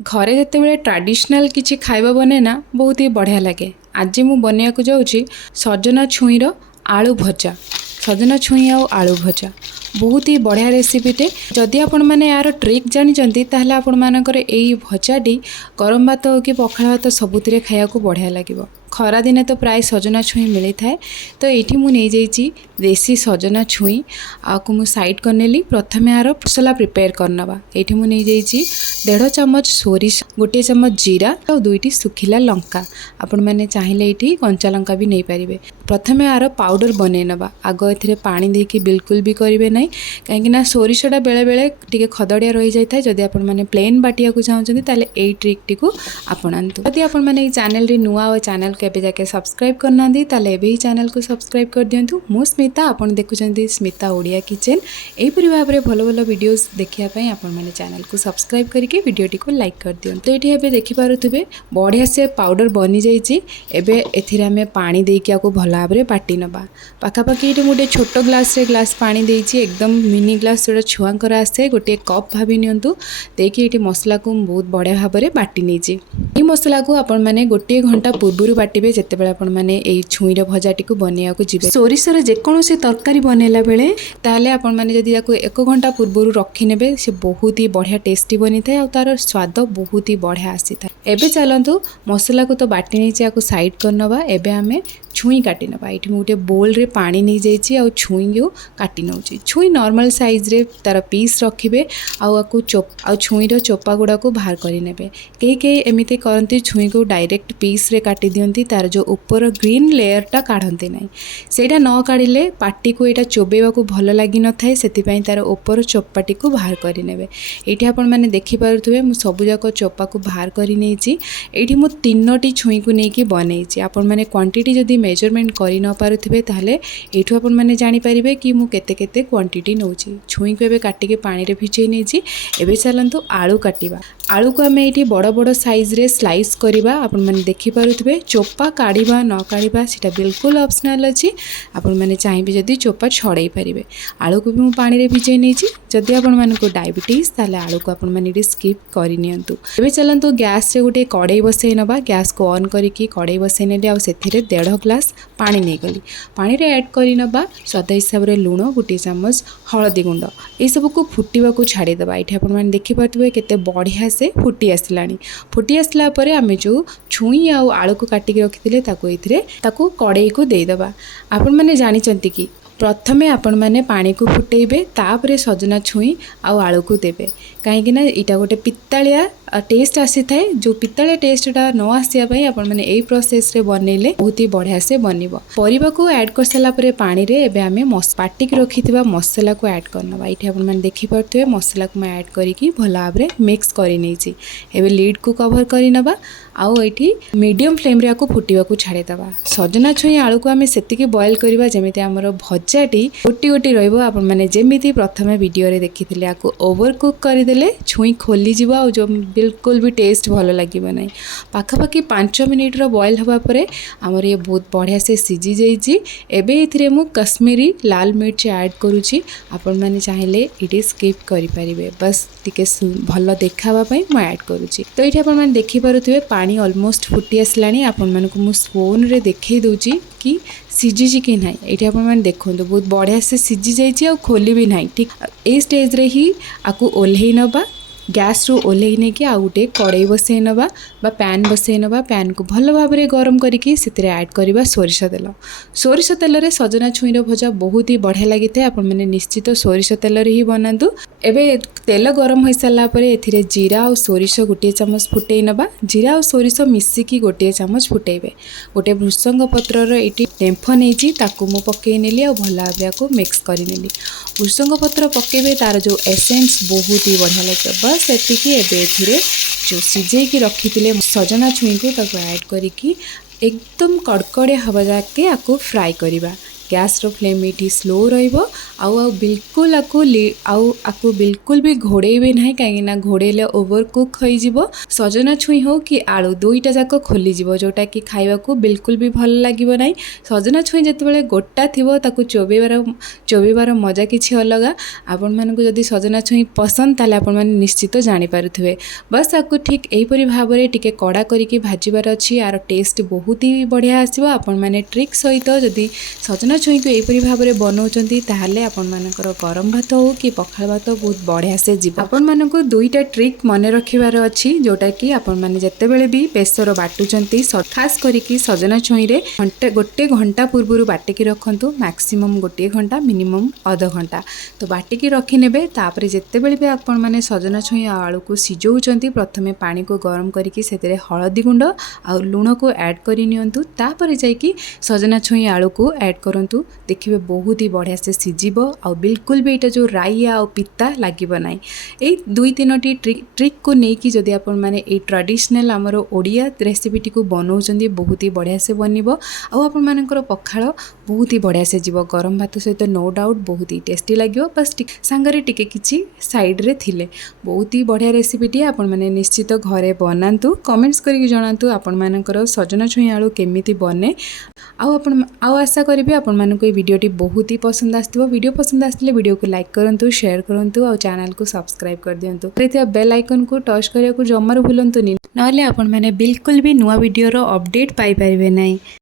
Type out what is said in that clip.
घरे जितेबाला ट्राडिशनल किसी खाଇବା बने ना बहुत ही बढ़िया लगे। आज मु बनवाक जाऊँगी सजना छुईर आलू भजा। सजना छुई आउ आलू भजा बहुत ही बढ़िया रेसिपीटे। जदि आपण मैंने यार ट्रिक जानते ताहले आपण मानकर एई भजाटी गरम भात हो कि पखाल भात सबुतिर खाया बढ़िया लगे। खरा दिने तो प्राय सजना छुई मिली थाए। तो ये मुझे देसी सजना छुई आपको मु साइड करनेली। प्रथम यार मसला प्रिपेयर करनवा। ये मुझे 1.5 चामच सोरिष, 1 चामच जीरा और 2टी सुखिला लंका। आपण मैंने चाहिए ये कंचा लंका भी नहीं पारे। प्रथम यार पाउडर बनै नवा। आग ए पानी देकी बिल्कुल भी करेंगे ना, कहीं सोरिषटा बेले बेले टिके खदड़िया रही जाए। जदि आपण मैंने प्लेन बाटिया को चाहते ताले एई ट्रिक टी को आपणातु। जदि आपण मैंने चैनल रे नुआ और चैनल को एबे जाके सब्सक्राइब करना ताले एबे ही चैनल को सब्सक्राइब कर दियंतु। मु स्मिता, आपण देखुचंती स्मिता ओडिया किचन। एपरि भाव में भल भल वीडियोस देखिया पई आपण मैंने चैनल को सब्सक्राइब करके वीडियोटी को लाइक कर दियंतु। तो ये एबे देखि पारुथिबे बढ़िया से पाउडर बनी जाइए। एबे एथिरे आमे पानी देकी आको भल भाव में बाटी नबा। पाखापाखि ये गोटे छोट ग्लास पानी देइछि, एकदम मिनी ग्लास जो छुआंकर आसे 1 कप भाभी नियंतु। देकी ये मसला को बहुत बढ़िया भाव में बाटी नहीं। ये मसला को आपण मैंने 1 घंटा पूर्व बाटिबे जेतेबेले आपण मैंने एई छुईर भजाटी को बनैयाको जिबे। सोरिषर जेकोसी तरकारी बनैला बेले ताले आपण मैंने जदि याको 1 घंटा पूर्व रखी नेबे से बहुत ही बढ़िया टेस्टी बनी थाए और तार स्वाद बहुत ही बढ़िया आसी थाए। एबे चलंतु मसला को तो बाटी नहीं याको साइड करनबा। एबे आमे छुई काटी नबा। ये गोटे बोल रे पानी नहीं जाइए और छुई को काटी नौ। छुई नॉर्मल साइज रे तार पीस रखिए आको छुईर चोपा गुड़ा को बाहर करने। कई एमती करती छुई को डायरेक्ट पीस रे काटी दियंती, तार जो ऊपर ग्रीन लेयरटा काढ़ते ना। सेटा न काढ़ले पाटी को यहाँ चोबेवा को भल लगी न थाए, से तार ऊपर चोपाटी को बाहर करने। ये आपण मैंने देखिपे मुझे सबूक चोपा को बाहर करनी। ये मु 3टी छुई को लेकिन बनई। आपण मैंने क्वांटिटी जदि मेजरमेंट करि न पारुथिबे ताहले एठु आपण माने जानि परिबे कि मु केते केते क्वांटिटी नउची। छुई को एबे काटिके पानी रे भिजै नेछि। एबे चलंतु आलू काटिबा। आलू को आमे एठी बड़ बड़ साइज रे स्लाइस करिबा। आपण माने देखि पारुथिबे चोपा काढिबा न काढिबा सेटा बिल्कुल ऑप्शनल अछि। आपण माने चाहिबे जदि चोपा छड़ाई परिबे। आलू को भी मु पानी रे भिजै नेछि। जदि आपण माने को डायबिटीज ताहले आलू को आपण माने स्किप करि नियंतु। एबे चलंतु गैस रे गोटे कढ़ाई बसै नबा। गैस को ऑन करिकि कढ़ाई बसै नेले आ सेथिरे 1.5 ग्लास पानी नहीं गली। पानी रे ऐड करी नबा स्वाद हिसाब रे लूण, 1 चामच हळदी गुंड, ये सब को फुटिबा को छाड़ी दबा। ये आपण माने देखि पाथबे केते बढ़िया से फुटी आसलानी। फुटी आसला परे आमे जो छुई आ आलू को काटिक रखिथिले ताको एथिरे ताको कढ़ाई को देई दबा। आपण माने जानि चंती कि प्रथमे आपण मैंने पानी को फुटेबे, तापरे सजना छुई आउ आलू को देबे। कहीं इटा गोटे पित्तालिया टेस्ट आसी थाए। जो पित्तालिया टेस्टा न आसापी आपण मैंने यही प्रोसेस रे बनइले बहुत ही बढ़िया से बनइबो। परिबा को ऐड कर सारा परे पानी रे एबे आमे पाटिक रखिथिबा मसला को ऐड करनबा। इठी आपण मैंने देखि परथुबे मसला को मैं ऐड करिकि भला भाबरे मिक्स करि नेछि। एबे लीड को कवर करि नबा आउ एठी मीडियम फ्लेम रे आको फुटिबा को छाड़ी दबा। सजना छुई आलू को आमे सेतिके बॉयल करिबा जेमिति हमर भजाटी गोटी गोटी रहइबो। आपण मैंने जेमिति प्रथमे वीडियो रे देखिथिले आको ओवर कुक करि देले छुई खोली जिबा और जो बिल्कुल भी टेस्ट भल लगे ना। पाखापाखि 5 मिनिट बॉयल हवा परे आमर ये बहुत बढ़िया से सिझी जाइए। एबे एथिरे मु कश्मीरी लाल मिर्च ऐड करुच्ची। आपण माने चाहिले इटे स्किप करि परिबे, बस टिके भल देखावा पई मु ऐड करुच्ची। तो ये आपण माने देखि पारुथिबे पानी ऑलमोस्ट फुटी आसलानी। आपण मानकु मु स्पून रे देखै दउची कि सिझी कि ना। ये आपण माने देखंतु बहुत बढ़िया से सिझी जाइए और खोली भी ना। ठीक ए स्टेज रे ही आकु ओल्हेई नबा। गैस रू ओल्हे नहीं कि आउ गोटे कड़ाई बसई नबा बा पैन बसई नबा। पैन को भल भाव में गरम करिकि सेतिरे ऐड करबा सोरिष तेल। सोरिष तेल रे सजना छुईर भजा बहुत ही बढ़िया लगी था। आपण मैंने निश्चित सोरिष तेल रे ही बनातु। एबे तेल गरम हो सारा पर एथिरे जीरा और सोरिष 1 चामच फुटई नबा। जीरा और सोरिष मिसिकी 1 चामच फुटेबे। गोटे भृषंग पत्रर एटी डेम्फ नहीं ताकू मु पकई नेली और भल भाव को मिक्स कर नेली। भृषंग पत्र पकेबे तार जो एसेंस बहुत ही बढ़िया लगे। बस एतिकी एबे एथिरे जो सिझेकी रखिथिले सजना छुई को ताको ऐड करिकी एकदम कड़कड़े हवा जाके आको फ्राई करिबा। गैस फ्लेम ये स्लो बिल्कुल आकु बिल्कुल भी घोड़े ना कहीं घोड़े ओवर कुक हो सजना छुई हो कि आलू दुईटा जाक खोली जोटा कि खाइबा को बिल्कुल भी भल लगे ना। सजना छुई जिते गोटा थी चोबार मजा किसी अलग। आपण मानक जदि सजना छुई पसंद ताले आपण माने निश्चित जानीपारे बस आपको ठीक यहीपरि भाव में टिके कड़ा करके भाजबार अच्छी यार टेस्ट बहुत ही बढ़िया आसो। आपण मैंने ट्रिक सहित जदि सजना छुई को यहीपरि भाव में बनाऊँच ताहले आपण मानकर गरम भात हो कि पखाल भात बहुत बढ़िया से जीव। आपण मानक दुईटा ट्रिक मन रखिबार अच्छी जोटा कि आपण माने जेतेबेले भी बेसर बाटुचंती खास करिकी सजना छुई रे गोटे घंटा पूर्व बाटिकी रखंतु मैक्सिमम गोटे घंटा मिनिमम आधा घंटा तो बाटिकी रखिने। तापर जितेबले भी आपण मैंने सजना छुई आलू को सिझाऊँच प्रथमे पानी को गरम करके हलदी गुंड आ लुण को ऐड करनी तापर जाकि सजना छुई आलू को ऐड करूँ देखिए बहुत ही बढ़िया से सिझिब आ बिल्कुल भी यहाँ जो राई आ पिता लगे ना। ये दुई तीन ट्रिक को लेकिन जदि आपण मैंने ये ट्रेडिशनल आमर ओडिया रेसिपीटी को बनाऊँच बहुत ही बढ़िया से बनब आपण मानकर पखाल बहुत ही बढ़िया से जीव गरम भात सहित नो डाउट बहुत ही टेस्टी लगे। बस सांगरे टिके किछि साइड रे थिले बहुत ही बढ़िया रेसिपीटी आपण माने निश्चित घरे बनातु कमेंट्स करके जनातु आपण मानकर सजना छुई आलू केमिति बने आशा करी आपण मानक ये वीडियोटी बहुत ही पसंद आसथिबो। वीडियो पसंद आसले वीडियो को लाइक करंतु शेयर करंतु और चैनल को सब्सक्राइब कर दियंतु बेल आइकन को टच करिया को जमार भूलंतुनी नहले आपण माने बिल्कुल भी नुआ वीडियो रो अपडेट पाई परिबे नै।